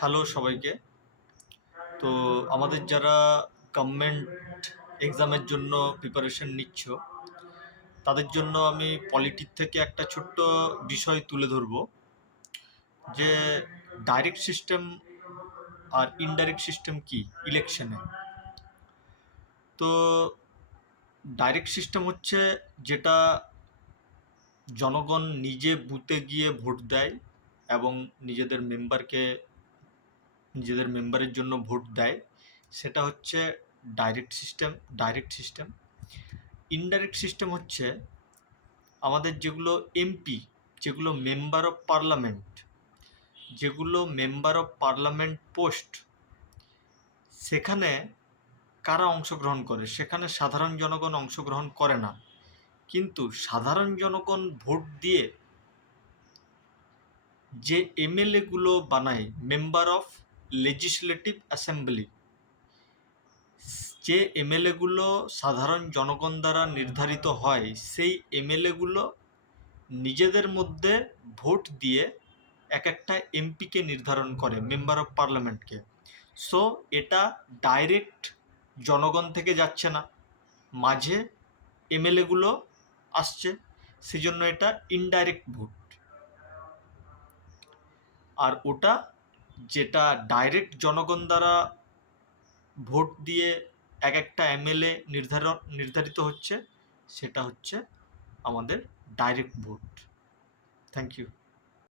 Hello সবাইকে। তো আমাদের যারা গভর্নমেন্ট এক্সামের জন্য প্রিপারেশন নিচ্ছ, তাদের জন্য আমি পলিটিক থেকে একটা ছোট্ট বিষয় তুলে ধরব, যে ডাইরেক্ট সিস্টেম আর ইনডাইরেক্ট সিস্টেম কি ইলেকশনে। তো ডাইরেক্ট সিস্টেম হচ্ছে যেটা জনগণ নিজে বুথে গিয়ে ভোট দেয় এবং নিজেদের মেম্বারের জন্য ভোট দেয়, সেটা হচ্ছে ডাইরেক্ট সিস্টেম। ইনডাইরেক্ট সিস্টেম হচ্ছে আমাদের যেগুলো মেম্বার অফ পার্লামেন্ট পোস্ট, সেখানে কারা অংশগ্রহণ করে? সেখানে সাধারণ জনগণ অংশগ্রহণ করে না, কিন্তু সাধারণ জনগণ ভোট দিয়ে যে এমএলএগুলো বানায়, মেম্বার অফ লেজিসলেটিভ অ্যাসেম্বলি, যে এমএলএগুলো সাধারণ জনগণ দ্বারা নির্ধারিত হয়, সেই এমএলএগুলো নিজেদের মধ্যে ভোট দিয়ে এক একটা এমপিকে নির্ধারণ করে, মেম্বার অফ পার্লামেন্টকে। সো এটা ডাইরেক্ট জনগণ থেকে যাচ্ছে না, মাঝে এমএলএগুলো আসছে, সেজন্য এটা ইনডাইরেক্ট ভোট। আর ওটা যেটা ডাইরেক্ট জনগণ দ্বারা ভোট দিয়ে এক একটা এমএলএ নির্ধারিত হচ্ছে, সেটা হচ্ছে আমাদের ডাইরেক্ট ভোট। Thank you.